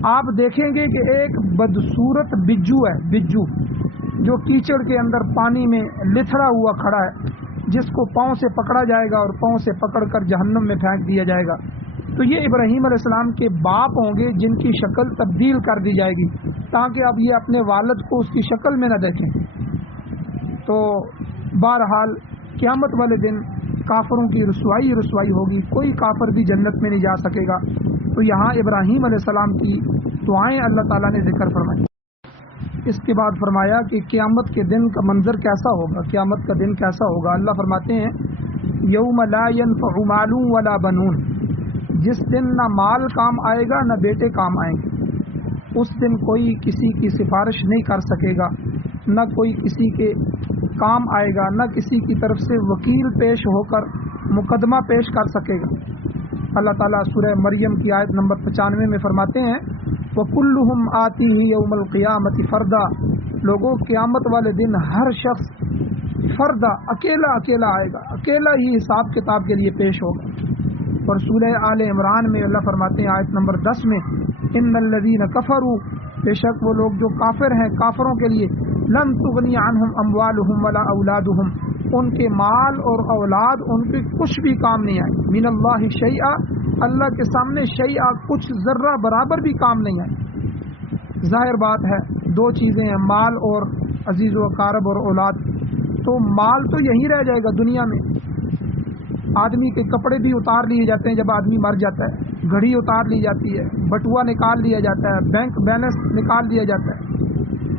آپ دیکھیں گے کہ ایک بدصورت بجو ہے، بجو جو کیچڑ کے اندر پانی میں لتھڑا ہوا کھڑا ہے، جس کو پاؤں سے پکڑا جائے گا اور پاؤں سے پکڑ کر جہنم میں پھینک دیا جائے گا۔ تو یہ ابراہیم علیہ السلام کے باپ ہوں گے جن کی شکل تبدیل کر دی جائے گی تاکہ اب یہ اپنے والد کو اس کی شکل میں نہ دیکھیں۔ تو بہرحال قیامت والے دن کافروں کی رسوائی ہوگی، کوئی کافر بھی جنت میں نہیں جا سکے گا۔ تو یہاں ابراہیم علیہ السلام کی دعائیں اللہ تعالیٰ نے ذکر فرمائی۔ اس کے بعد فرمایا کہ قیامت کے دن کا منظر کیسا ہوگا، قیامت کا دن کیسا ہوگا۔ اللہ فرماتے ہیں یوم لا ينفع مال ولا بنون، جس دن نہ مال کام آئے گا نہ بیٹے کام آئیں گے۔ اس دن کوئی کسی کی سفارش نہیں کر سکے گا، نہ کوئی کسی کے کام آئے گا، نہ کسی کی طرف سے وکیل پیش ہو کر مقدمہ پیش کر سکے گا۔ اللہ تعالیٰ سورہ مریم کی آیت نمبر 95 میں فرماتے ہیں وَكُلُّهُمْ آتِيهِ يَوْمَ الْقِيَامَةِ فَرْدًا، لوگوں قیامت والے دن ہر شخص فردا اکیلا آئے گا، اکیلا ہی حساب کتاب کے لیے پیش ہوگا۔ اور سورہ آل عمران میں اللہ فرماتے ہیں آیت نمبر 10 میں ان الذین کفروا، بے شک وہ لوگ جو کافر ہیں، کافروں کے لیے لن تغنی عنہم اموالہم ولا اولادہم، ان کے مال اور اولاد ان کے کچھ بھی کام نہیں آئے، من اللہ شیئا، اللہ کے سامنے شیئا کچھ ذرہ برابر بھی کام نہیں آئے۔ ظاہر بات ہے دو چیزیں ہیں، مال اور عزیز و اقارب اور اولاد۔ تو مال تو یہی رہ جائے گا دنیا میں، آدمی کے کپڑے بھی اتار لیے جاتے ہیں جب آدمی مر جاتا ہے، گھڑی اتار لی جاتی ہے، بٹوا نکال لیا جاتا ہے، بینک بیلنس نکال لیا جاتا ہے،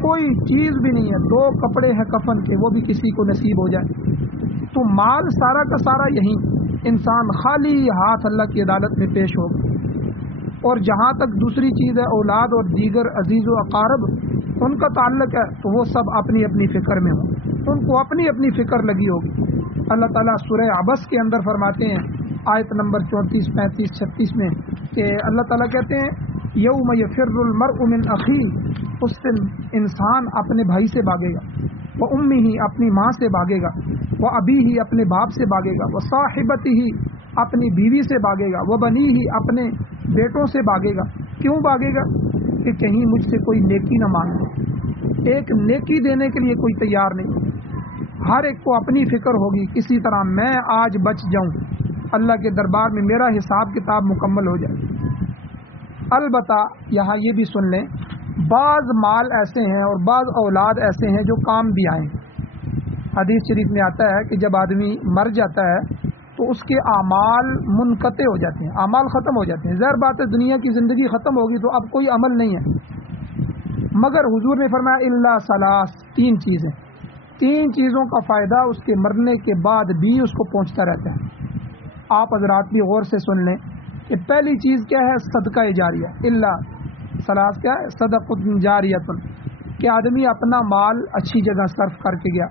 کوئی چیز بھی نہیں ہے، دو کپڑے ہیں کفن کے وہ بھی کسی کو نصیب ہو جائے۔ تو مال سارا کا سارا یہی، انسان خالی ہاتھ اللہ کی عدالت میں پیش ہوگا۔ اور جہاں تک دوسری چیز ہے اولاد اور دیگر عزیز و اقارب، ان کا تعلق ہے تو وہ سب اپنی اپنی فکر میں ہوں، ان کو اپنی اپنی فکر لگی ہوگی۔ اللہ تعالیٰ سورہ عبس کے اندر فرماتے ہیں آیت نمبر 34، 35، 36 میں کہ اللہ تعالیٰ کہتے ہیں یوم یفر المرء من اخیہ، اس دن انسان اپنے بھائی سے بھاگے گا، وہ امہ ہی اپنی ماں سے بھاگے گا، وہ ابی ہی اپنے باپ سے بھاگے گا، وہ صاحبتی ہی اپنی بیوی سے بھاگے گا، وہ بنی ہی اپنے بیٹوں سے بھاگے گا۔ کیوں بھاگے گا؟ کہ کہیں مجھ سے کوئی نیکی نہ مانگے، ایک نیکی دینے کے لیے کوئی تیار نہیں۔ ہر ایک کو اپنی فکر ہوگی کسی طرح میں آج بچ جاؤں، اللہ کے دربار میں میرا حساب کتاب مکمل ہو جائے۔ البتہ یہاں یہ بھی سن لیں، بعض مال ایسے ہیں اور بعض اولاد ایسے ہیں جو کام بھی آئیں۔ حدیث شریف میں آتا ہے کہ جب آدمی مر جاتا ہے تو اس کے اعمال منقطع ہو جاتے ہیں، اعمال ختم ہو جاتے ہیں۔ ظاہر بات ہے دنیا کی زندگی ختم ہوگی تو اب کوئی عمل نہیں ہے، مگر حضور نے فرمایا الا ثلاث، تین چیزوں کا فائدہ اس کے مرنے کے بعد بھی اس کو پہنچتا رہتا ہے۔ آپ حضرات بھی غور سے سن لیں کہ پہلی چیز کیا ہے؟ صدقہ جاریہ۔ الا ثلاث کیا ہے؟ صدقۃ جاریۃ، کہ آدمی اپنا مال اچھی جگہ صرف کر کے گیا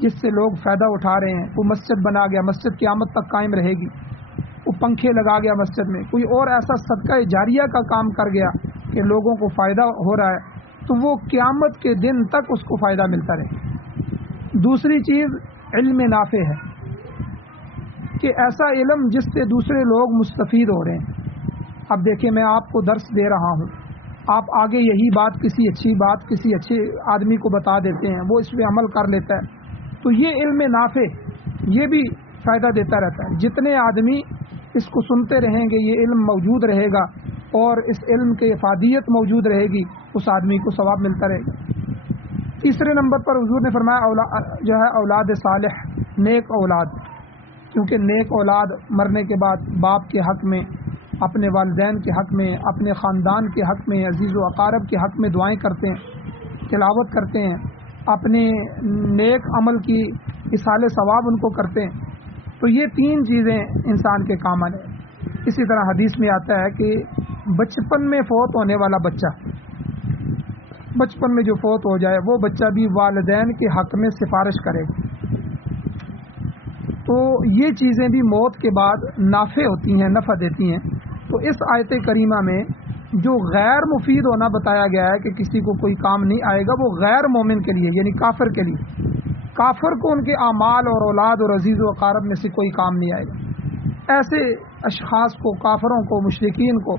جس سے لوگ فائدہ اٹھا رہے ہیں، وہ مسجد بنا گیا، مسجد قیامت تک قائم رہے گی، وہ پنکھے لگا گیا مسجد میں، کوئی اور ایسا صدقہ جاریہ کا کام کر گیا کہ لوگوں کو فائدہ ہو رہا ہے، تو وہ قیامت کے دن تک اس کو فائدہ ملتا رہے۔ دوسری چیز علم نافع ہے، کہ ایسا علم جس سے دوسرے لوگ مستفید ہو رہے ہیں. اب دیکھیں میں آپ کو درس دے رہا ہوں، آپ آگے یہی بات کسی اچھے آدمی کو بتا دیتے ہیں، وہ اس پہ عمل کر لیتا ہے، تو یہ علم نافع یہ بھی فائدہ دیتا رہتا ہے. جتنے آدمی اس کو سنتے رہیں گے یہ علم موجود رہے گا اور اس علم کی افادیت موجود رہے گی، اس آدمی کو ثواب ملتا رہے گا. تیسرے نمبر پر حضور نے فرمایا اولاد صالح، نیک اولاد، کیونکہ نیک اولاد مرنے کے بعد باپ کے حق میں، اپنے والدین کے حق میں، اپنے خاندان کے حق میں، عزیز و اقارب کے حق میں دعائیں کرتے ہیں، تلاوت کرتے ہیں، اپنے نیک عمل کی اصالِ ثواب ان کو کرتے ہیں. تو یہ تین چیزیں انسان کے کام آنے. اسی طرح حدیث میں آتا ہے کہ بچپن میں فوت ہونے والا بچہ، بچپن میں جو فوت ہو جائے وہ بچہ بھی والدین کے حق میں سفارش کرے. تو یہ چیزیں بھی موت کے بعد نافع ہوتی ہیں، نفع دیتی ہیں. تو اس آیت کریمہ میں جو غیر مفید ہونا بتایا گیا ہے کہ کسی کو کوئی کام نہیں آئے گا، وہ غیر مومن کے لیے یعنی کافر کے لیے. کافر کو ان کے اعمال اور اولاد اور عزیز و اقارب میں سے کوئی کام نہیں آئے گا. ایسے اشخاص کو، کافروں کو، مشرکین کو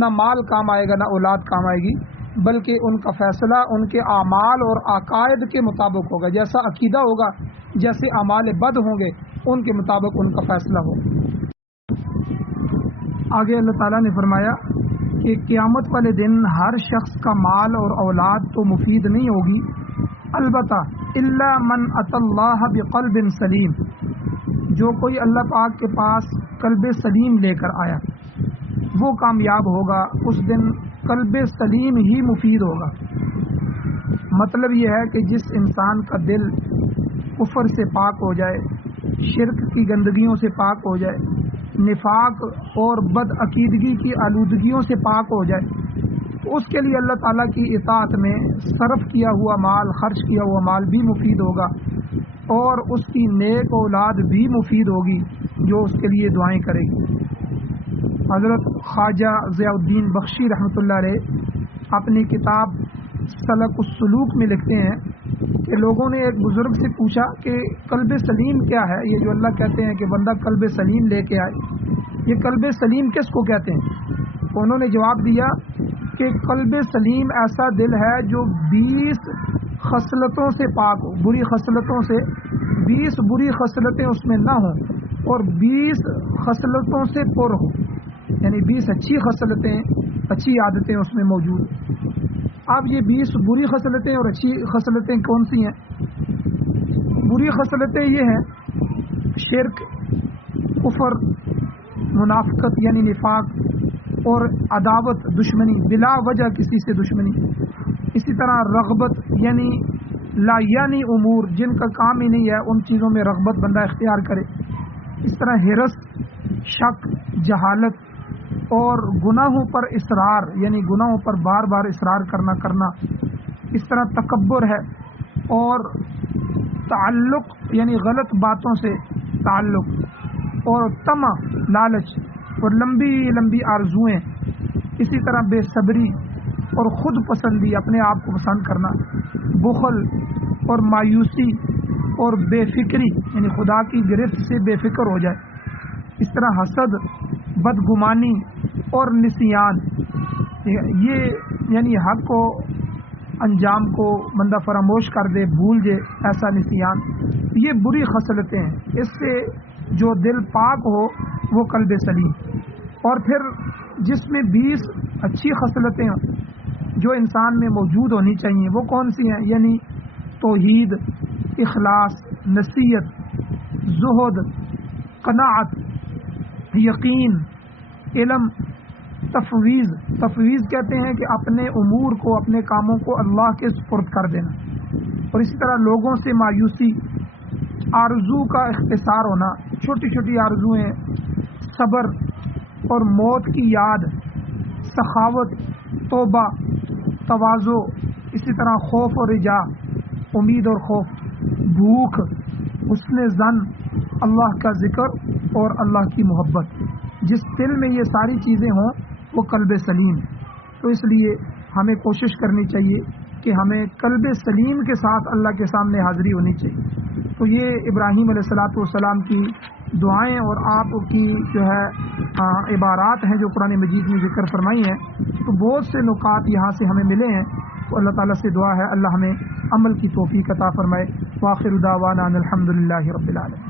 نہ مال کام آئے گا نہ اولاد کام آئے گی، بلکہ ان کا فیصلہ ان کے اعمال اور عقائد کے مطابق ہوگا. جیسا عقیدہ ہوگا، جیسے اعمال بد ہوں گے ان کے مطابق ان کا فیصلہ ہوگا. آگے اللہ تعالیٰ نے فرمایا کہ قیامت والے دن ہر شخص کا مال اور اولاد تو مفید نہیں ہوگی، البتہ الا من اتی اللہ بقلب سلیم، جو کوئی اللہ پاک کے پاس قلب سلیم لے کر آیا وہ کامیاب ہوگا. اس دن قلب سلیم ہی مفید ہوگا. مطلب یہ ہے کہ جس انسان کا دل کفر سے پاک ہو جائے، شرک کی گندگیوں سے پاک ہو جائے، نفاق اور بد عقیدگی کی آلودگیوں سے پاک ہو جائے، تو اس کے لیے اللہ تعالیٰ کی اطاعت میں صرف کیا ہوا مال، خرچ کیا ہوا مال بھی مفید ہوگا، اور اس کی نیک اولاد بھی مفید ہوگی جو اس کے لیے دعائیں کرے گی. حضرت خواجہ ضیاء الدین بخشی رحمۃ اللہ علیہ اپنی کتاب سلک السلوک میں لکھتے ہیں کہ لوگوں نے ایک بزرگ سے پوچھا کہ قلب سلیم کیا ہے؟ یہ جو اللہ کہتے ہیں کہ بندہ قلب سلیم لے کے آئے، یہ قلب سلیم کس کو کہتے ہیں؟ تو انہوں نے جواب دیا کہ قلب سلیم ایسا دل ہے جو 20 خصلتوں سے پاک ہو، بری خصلتوں سے، 20 بری خصلتیں اس میں نہ ہوں اور 20 خصلتوں سے پر ہو، یعنی 20 اچھی خصلتیں، اچھی عادتیں اس میں موجود ہیں. اب یہ 20 بری خصلتیں اور اچھی خصلتیں کون سی ہیں؟ بری خصلتیں یہ ہیں شرک، کفر، منافقت یعنی نفاق، اور عداوت، دشمنی، بلا وجہ کسی سے دشمنی. اسی طرح رغبت یعنی لا یعنی امور، جن کا کام ہی نہیں ہے ان چیزوں میں رغبت بندہ اختیار کرے. اس طرح حرص، شک، جہالت اور گناہوں پر اصرار یعنی گناہوں پر بار بار اصرار کرنا. اس طرح تکبر ہے، اور تعلق یعنی غلط باتوں سے تعلق، اور طمع، لالچ، اور لمبی لمبی آرزوئیں. اسی طرح بے صبری اور خود پسندی، اپنے آپ کو پسند کرنا، بخل اور مایوسی اور بے فکری یعنی خدا کی گرفت سے بے فکر ہو جائے. اس طرح حسد، بدگمانی اور نسیان، یہ یعنی حق کو، انجام کو بندہ فراموش کر دے، بھول جائے، ایسا نسیان. یہ بری خصلتیں ہیں. اس سے جو دل پاک ہو وہ قلب سلیم. اور پھر جس میں 20 اچھی خصلتیں جو انسان میں موجود ہونی چاہیے وہ کون سی ہیں؟ یعنی توحید، اخلاص، نصیحت، زہد، قناعت، یقین، علم، تفویض. تفویض کہتے ہیں کہ اپنے امور کو، اپنے کاموں کو اللہ کے سپرد کر دینا. اور اسی طرح لوگوں سے مایوسی، آرزو کا اختصار ہونا، چھوٹی چھوٹی آرزوئیں، صبر اور موت کی یاد، سخاوت، توبہ، تواضع. اسی طرح خوف اور رجا، امید اور خوف، بھوک، حسن ظن، اللہ کا ذکر اور اللہ کی محبت. جس دل میں یہ ساری چیزیں ہوں وہ قلب سلیم. تو اس لیے ہمیں کوشش کرنی چاہیے کہ ہمیں قلب سلیم کے ساتھ اللہ کے سامنے حاضری ہونی چاہیے. تو یہ ابراہیم علیہ الصلوۃ والسلام کی دعائیں اور آپ کی جو ہے عبارات ہیں جو قرآن مجید میں ذکر فرمائی ہیں، تو بہت سے نکات یہاں سے ہمیں ملے ہیں. تو اللہ تعالیٰ سے دعا ہے اللہ ہمیں عمل کی توفیق عطا فرمائے. وآخر دعوانا ان الحمد للہ رب العالمین.